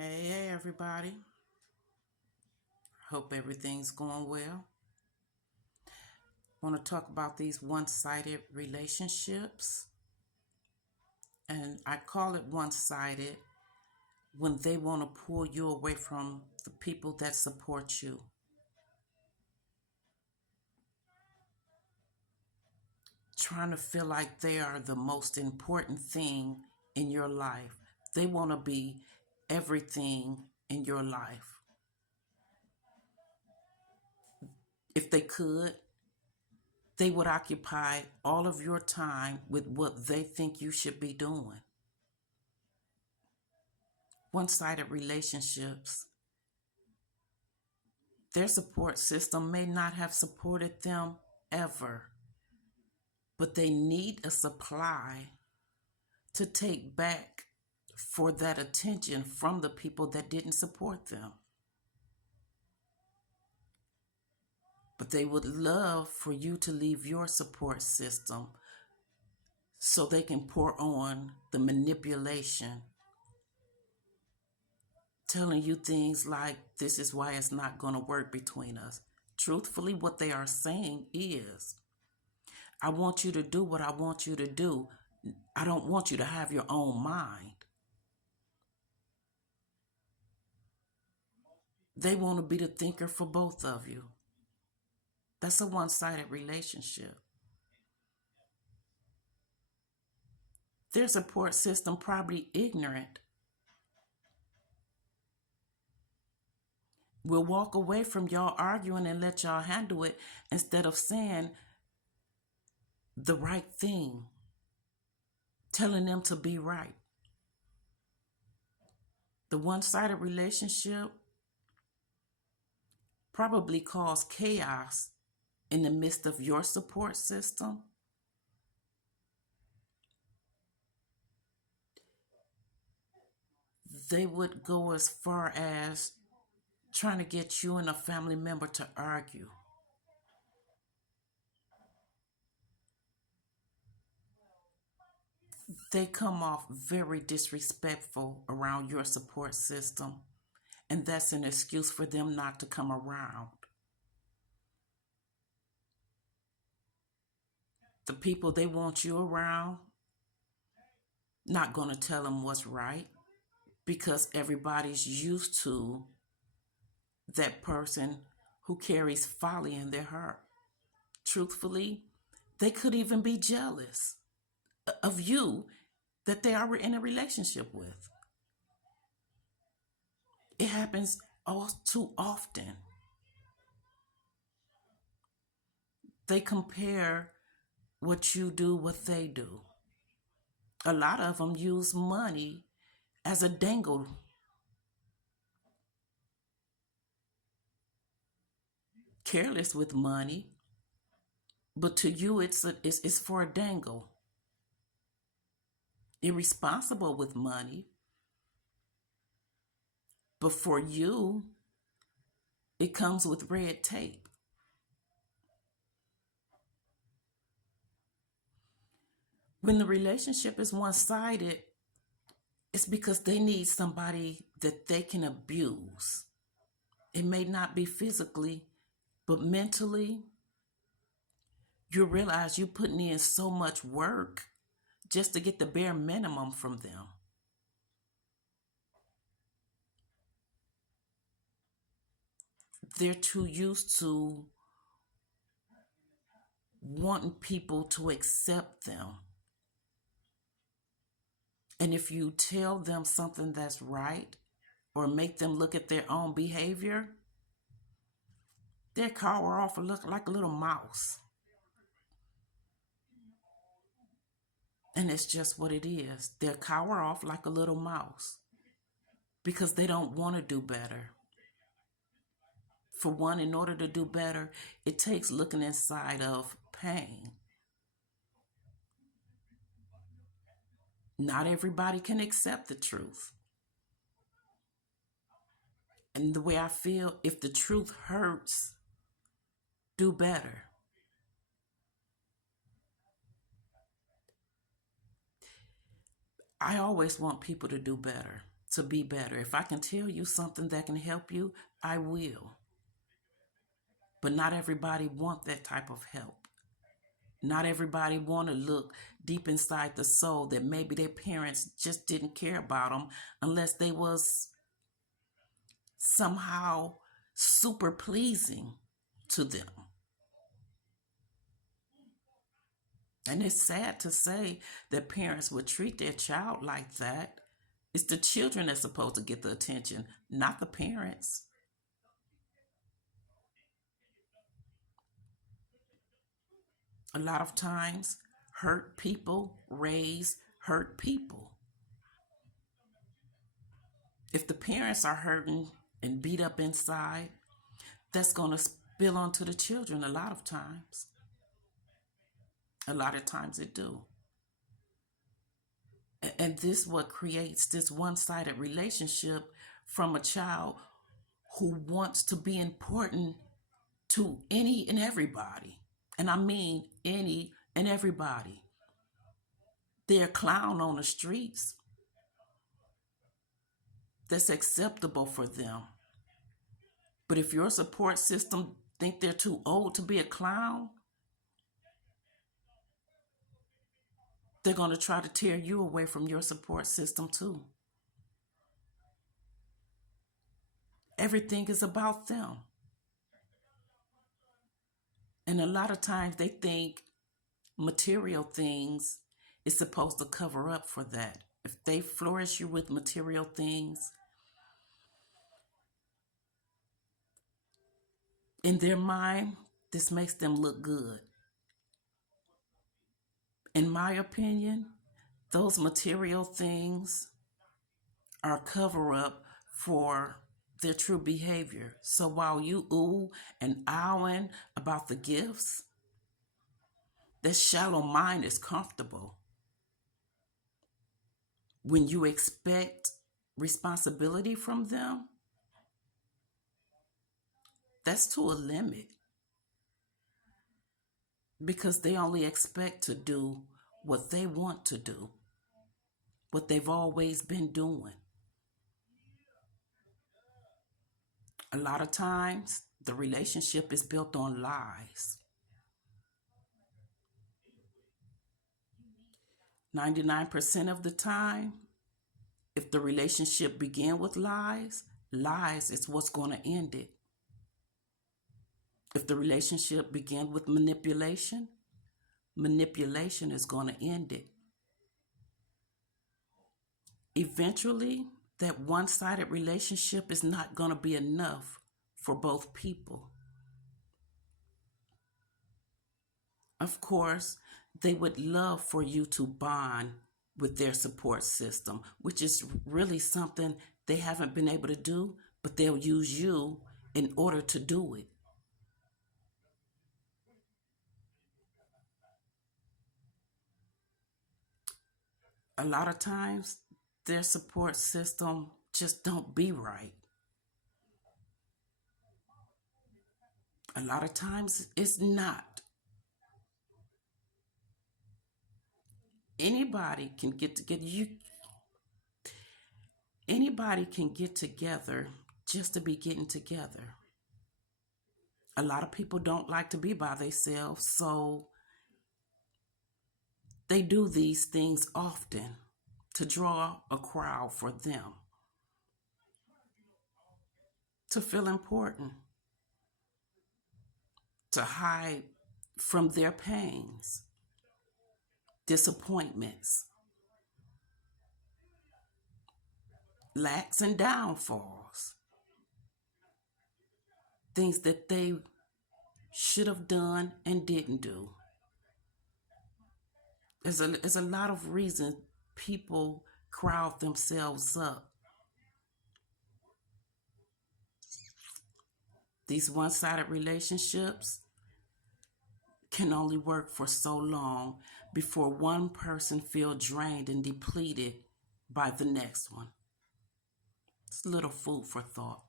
Hey, everybody. Hope everything's going well. Want to talk about these one-sided relationships. And I call it one-sided when they want to pull you away from the people that support you. Trying to feel like they are the most important thing in your life. They want to be everything in your life. If they could, they would occupy all of your time with what they think you should be doing. One-sided relationships, their support system may not have supported them ever, but they need a supply to take back for that attention from the people that didn't support them. But they would love for you to leave your support system so they can pour on the manipulation, telling you things like, this is why it's not going to work between us. Truthfully, what they are saying is, I want you to do what I want you to do. I don't want you to have your own mind. They want to be the thinker for both of you. That's a one-sided relationship. Their support system probably ignorant. Will walk away from y'all arguing and let y'all handle it instead of saying the right thing, telling them to be right. The one-sided relationship probably cause chaos in the midst of your support system. They would go as far as trying to get you and a family member to argue. They come off very disrespectful around your support system, and that's an excuse for them not to come around. The people they want you around, not going to tell them what's right because everybody's used to that person who carries folly in their heart. Truthfully, they could even be jealous of you that they are in a relationship with. It happens all too often. They compare what you do, what they do. A lot of them use money as a dangle. Careless with money, but to you it's for a dangle. Irresponsible with money, but for you, it comes with red tape. When the relationship is one-sided, it's because they need somebody that they can abuse. It may not be physically, but mentally, you realize you're putting in so much work just to get the bare minimum from them. They're too used to wanting people to accept them. And if you tell them something that's right or make them look at their own behavior, they cower off and look like a little mouse. And it's just what it is. They'll cower off like a little mouse because they don't want to do better. For one, in order to do better, it takes looking inside of pain. Not everybody can accept the truth. And the way I feel, if the truth hurts, do better. I always want people to do better. to be better. If I can tell you something that can help you, I will. But not everybody want that type of help. Not everybody want to look deep inside the soul that maybe their parents just didn't care about them unless they was somehow super pleasing to them. And it's sad to say that parents would treat their child like that. It's the children that's supposed to get the attention, not the parents. A lot of times, hurt people raise hurt people. If the parents are hurting and beat up inside, that's going to spill onto the children a lot of times. A lot of times it do. And this what creates this one-sided relationship from a child who wants to be important to any and everybody. And I mean any and everybody. They're a clown on the streets. That's acceptable for them. But if your support system think they're too old to be a clown, they're going to try to tear you away from your support system too. Everything is about them. And a lot of times they think material things is supposed to cover up for that. If they flourish you with material things, in their mind, this makes them look good. In my opinion, those material things are a cover up for their true behavior. So while you ooh and ahhing about the gifts, that shallow mind is comfortable. When you expect responsibility from them, that's to a limit. Because they only expect to do what they want to do, what they've always been doing. A lot of times, the relationship is built on lies. 99% of the time, if the relationship began with lies, lies is what's going to end it. If the relationship began with manipulation, manipulation is going to end it. Eventually, that one-sided relationship is not going to be enough for both people. Of course, they would love for you to bond with their support system, which is really something they haven't been able to do, but they'll use you in order to do it. A lot of times, their support system just don't be right. A lot of times, it's not. Anybody can get together. Anybody can get together just to be getting together. A lot of people don't like to be by themselves, so they do these things often to draw a crowd for them, to feel important, to hide from their pains, disappointments, lacks and downfalls, things that they should have done and didn't do. There's a lot of reasons people crowd themselves up. These one-sided relationships can only work for so long before one person feels drained and depleted by the next one. It's a little food for thought.